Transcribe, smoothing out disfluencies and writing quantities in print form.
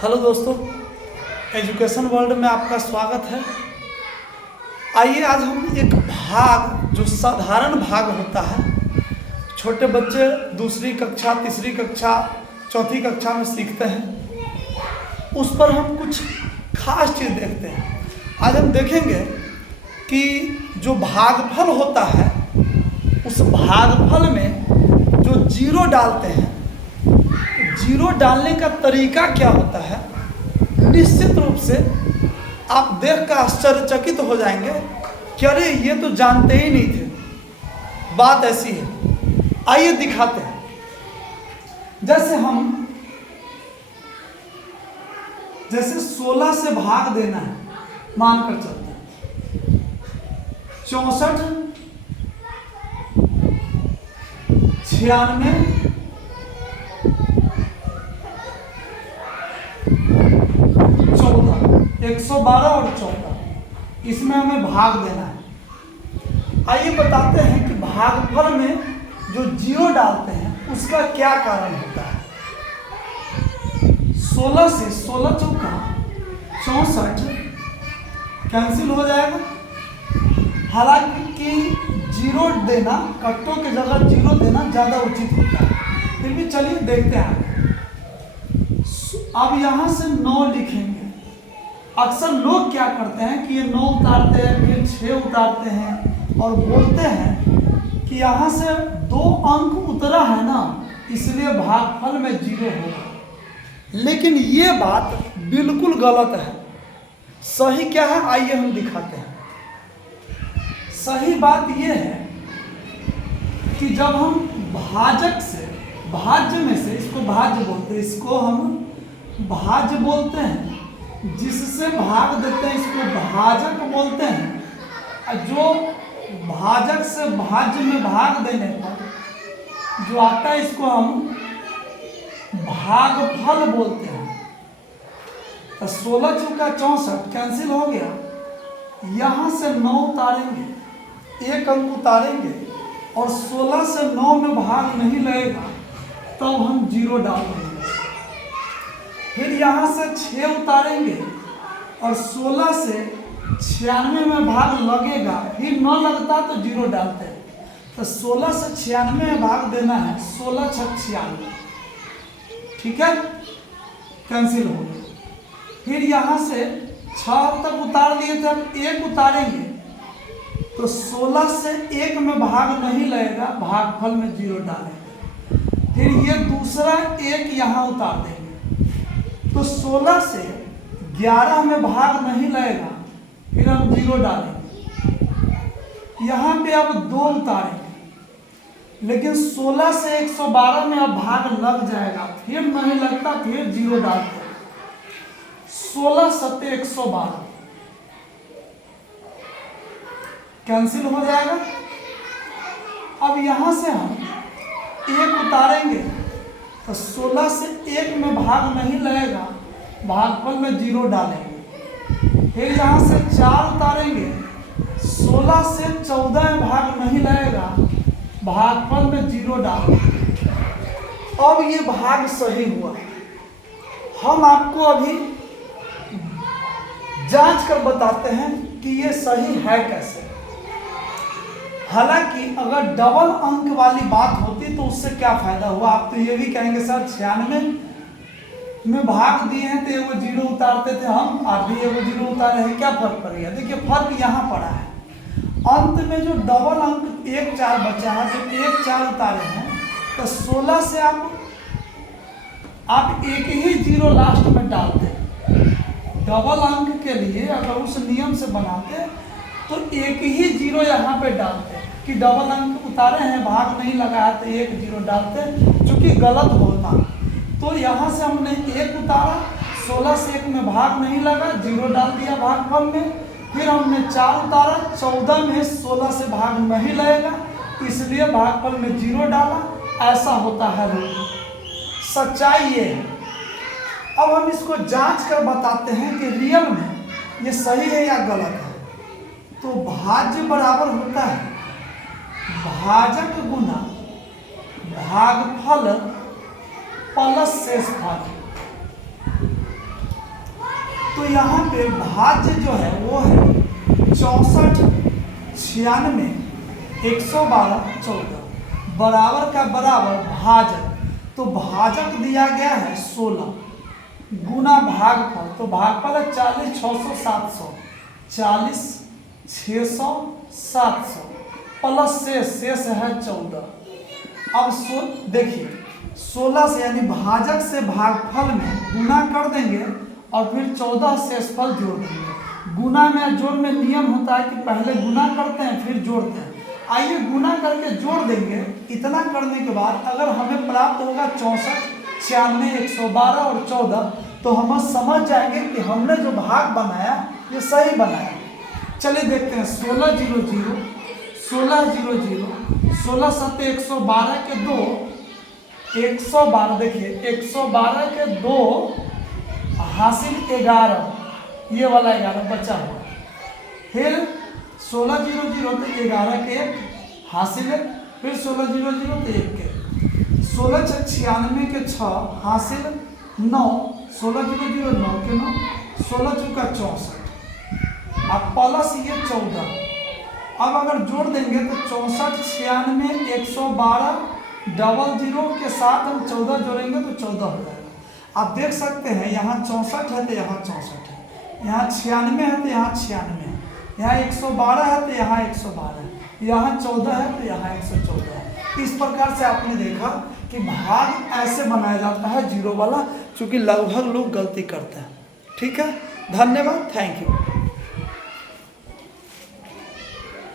Hello दोस्तों, education world में आपका स्वागत है। आइए आज हम एक भाग जो साधारण भाग होता है, छोटे बच्चे दूसरी कक्षा, तीसरी कक्षा, चौथी कक्षा में सीखते हैं, उस पर हम कुछ खास चीज़ देखते हैं। आज हम देखेंगे कि जो भागफल होता है, उस भागफल में जो जीरो डालते हैं, जीरो डालने का तरीका क्या होता है, निश्चित रूप से आप देख कर आश्चर्यचकित हो जाएंगे कि अरे ये तो जानते ही नहीं थे। बात ऐसी है, आइए दिखाते हैं। जैसे 16 से भाग देना है, मानकर चलते हैं 64, 96, 112 और 14, इसमें हमें भाग देना है। आइए बताते हैं कि भागफल में जो जीरो डालते हैं उसका क्या कारण होता है। 16 से 16 चौका 64 कैंसिल हो जाएगा। हालांकि जीरो देना, कट्टों की जगह जीरो देना ज़्यादा उचित होता है, फिर भी चलिए देखते हैं। अब यहाँ से 9 लिखेंगे। अक्सर लोग क्या करते हैं कि ये 9 उतारते हैं, फिर 6 उतारते हैं और बोलते हैं कि यहाँ से 2 अंक उतरा है ना, इसलिए भागफल में जीरो होगा। लेकिन ये बात बिल्कुल गलत है। सही क्या है, आइए हम दिखाते हैं। सही बात ये है कि जब हम भाजक से, भाज्य में से, इसको भाज्य बोलते हैं, इसको हम भाज्य बोलते हैं, जिससे भाग देते हैं इसको भाजक बोलते हैं। जो भाजक से भाज्य में भाग देने पर जो आता है इसको हम भागफल बोलते हैं। तो 16 चौका 64 कैंसिल हो गया। यहाँ से 9 उतारेंगे, 1 अंक उतारेंगे और 16 से 9 में भाग नहीं लगेगा, तब हम जीरो डाल देंगे। फिर यहाँ से 6 उतारेंगे और 16 से 96 में भाग लगेगा, फिर न लगता तो जीरो डालते हैं। तो 16 से 96 में भाग देना है, 16 6 96, ठीक है, कैंसिल हो गया। फिर यहाँ से 6 तक उतार दिए थे, अब 1 उतारेंगे तो 16 से 1 में भाग नहीं लगेगा, भागफल में जीरो डालेंगे। फिर ये दूसरा 1 यहाँ उतार देंगे तो 16 से 11 में भाग नहीं लगेगा, फिर हम जीरो डालेंगे। यहाँ पे अब 2 उतारेंगे, लेकिन 16 से 112 में अब भाग लग जाएगा, फिर नहीं लगता, फिर जीरो डालते हैं। 16 7 112 कैंसिल हो जाएगा। अब यहाँ से हम 1 उतारेंगे तो 16 से 1 में भाग नहीं लगेगा, भागफल में जीरो डालेंगे। फिर यहाँ से 4 उतारेंगे, 16 से 14 में भाग नहीं लगेगा, भागफल में जीरो डालेंगे। अब ये भाग सही हुआ। हम आपको अभी जांच कर बताते हैं कि ये सही है कैसे। हालांकि अगर डबल अंक वाली बात होती तो उससे क्या फायदा हुआ। आप तो ये भी कहेंगे सर 96 में भाग दिए हैं तो एगो जीरो उतारते थे हम, आप भी एगो जीरो उतारे हैं, क्या फर्क पड़ेगा। देखिए फर्क यहाँ पड़ा है, अंत में जो डबल अंक 1 4 बचा है, जब 1 4 उतारे हैं तो 16 से आप 1 ही जीरो लास्ट में डालते हैं। डबल अंक के लिए अगर उस नियम से बनाते तो 1 ही जीरो यहाँ पे डालते कि डबल अंक उतारे हैं, भाग नहीं लगा है तो 1 जीरो डालते, चूंकि गलत बोलना। तो यहाँ से हमने 1 उतारा, 16 से 1 में भाग नहीं लगा, जीरो डाल दिया भागफल में। फिर हमने 4 उतारा, 14 में 16 से भाग नहीं लगेगा, इसलिए भागफल में जीरो डाला। ऐसा होता है रूल। सच्चाई ये है। अब हम इसको जांच कर बताते हैं कि रियल में ये सही है या गलत है। तो भाज्य बराबर होता है भाजक गुना भागफल प्लस शेषफल। तो यहाँ पे भाज्य जो है वो है 64 96 112 14 बराबर का बराबर भाजक। तो भाजक दिया गया है 16 गुना भागफल, तो भागफल है 40 600 700 40 600 700 प्लस शेष है 14। अब देखिए 16 से यानी भाजक से भागफल में गुना कर देंगे और फिर 14 शेषफल जोड़ देंगे। गुना में जोड़ में नियम होता है कि पहले गुना करते हैं फिर जोड़ते हैं। आइए गुना करके जोड़ देंगे। इतना करने के बाद अगर हमें प्राप्त होगा 64 96 112 और 14, तो हम समझ जाएंगे कि हमने जो भाग बनाया ये सही बनाया। चलिए देखते हैं 16 0 0 16 0 0 16 7 112 के 2 112, देखिए 112 के 2 हासिल 11, ये वाला 11 बचा हुआ। फिर 16 0 0 तो 11 के 1 हासिल, फिर 16 0 0 तो 1 के 16 96 के 6 हासिल 9, 16 0 0 9 के 9 16 चौका 64 अब प्लस ये 14। अब अगर जोड़ देंगे तो 64 96 112 00 के साथ हम 14 जोड़ेंगे तो 14 हो जाएगा। आप देख सकते हैं यहाँ 64 है तो यहाँ 64 है, यहाँ 96 है तो यहाँ 96 है, यहाँ 112 है तो यहाँ 112 है, यहाँ 14 है तो यहाँ 114 है। इस प्रकार से आपने देखा कि भाग ऐसे बनाया जाता है जीरो वाला, क्योंकि लगभग लोग गलती करते हैं। ठीक है, धन्यवाद, थैंक यू।